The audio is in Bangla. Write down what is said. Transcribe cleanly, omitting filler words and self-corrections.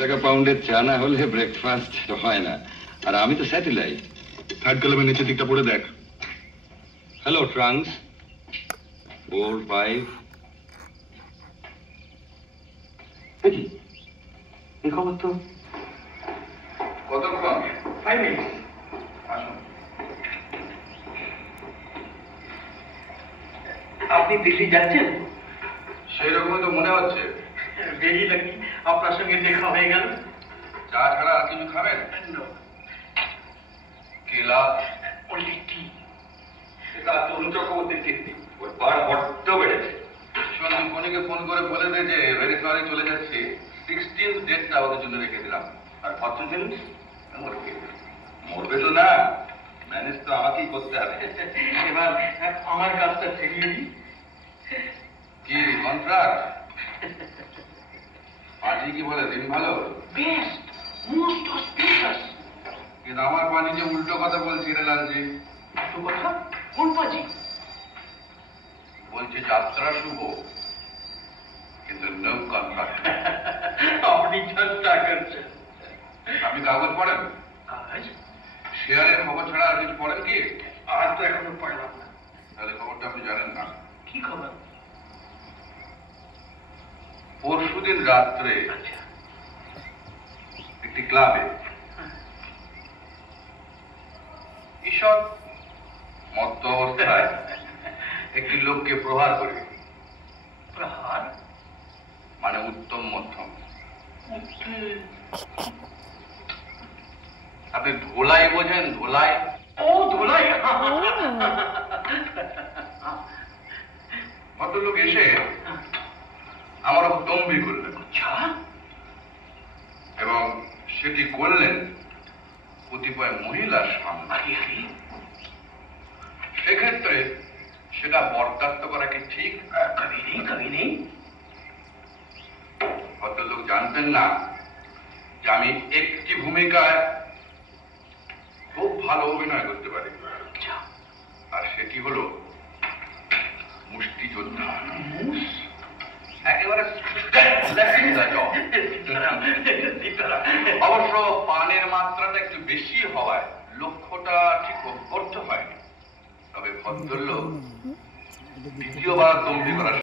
টাকা পাউন্ডের চা না হলে ব্রেকফাস্ট হয় না। আর আমি তো স্যাটেলাইট। থার্ড কলামের নিচের দিকটা পড়ে দেখ। Hello trunks 4-5। এই খবর তো কতক্ষণ? 5 মিনিট। আসুন। আপনি দিল্লি যাচ্ছেন? সেই রকমই তো মনে হচ্ছে। বেরিয়ে নাকি আপনার সঙ্গে দেখা হয়ে গেল। চা ছাড়া আর কিছু খাবেন? No, কেলা? only tea. এটা তরুণ চক্রবর্তীর কীর্তি। ওর বার বড্ড বেড়েছে। সন্দীপ ফোনিকে ফোন করে বলে দে যে ভেরি সরি চলে যাচ্ছি, 16th ডেটটা ওদের জন্য রেখে দিলাম। আর ফরচুন টেলিংস মরবে। মরবে তো না, ম্যানেজ তো আমাকেই করতে হবে। এবার আমার কাজটা ফিরিয়ে দিই। কি কন্ট্রাক্ট? পার্টি কি বলে দিন ভালো? Best, most auspicious. কিন্তু আমার পানি যে উল্টো কথা বলছি রে লালজি। তো কথা কোন পাজি? বলছে যাত্রা শুভ, কিন্তু নো কন্ট্রাক্ট। আপনি চেষ্টা করছেন। আপনি কাগজ পড়েন? কাজ শেয়ারের খবর ছাড়া আর কিছু পড়েন কি? আর তো এখনো পড়লাম না। তাহলে খবরটা আপনি জানেন না। কি খবর? পরশুদিন রাত্রে আচ্ছা, একটি ক্লাবে ঈষৎ মত্ত অবস্থায় একটি লোককে প্রহার করে, প্রহার মানে উত্তম মধ্যম। আপনি ধোলাই বোঝেন? ধোলাই? ও ধোলাই। ভদ্রলোক এসে আমার ওপর দম্ভি করলেন, আচ্ছা, এবং সেটি করলেন কতিপয় মহিলার সামনে। আরে আরে, সেক্ষেত্রে সেটা বরদাস্ত করা কি ঠিক? কবি নেই, কবি নেই। ভদ্রলোক জানতেন না যে আমি একটি ভূমিকায় খুব ভালো অভিনয় করতে পারি, আচ্ছা, আর সেটি হলো মুষ্টিযোদ্ধা। মুস একেবারে অবশ্য পানের মাত্রাটা একটু বেশি হওয়ায় লক্ষ্যটা ঠিক অভ্যর্থ হয়নি। তবে ভদ্রলোক দ্বিতীয়বার দম্ভি করা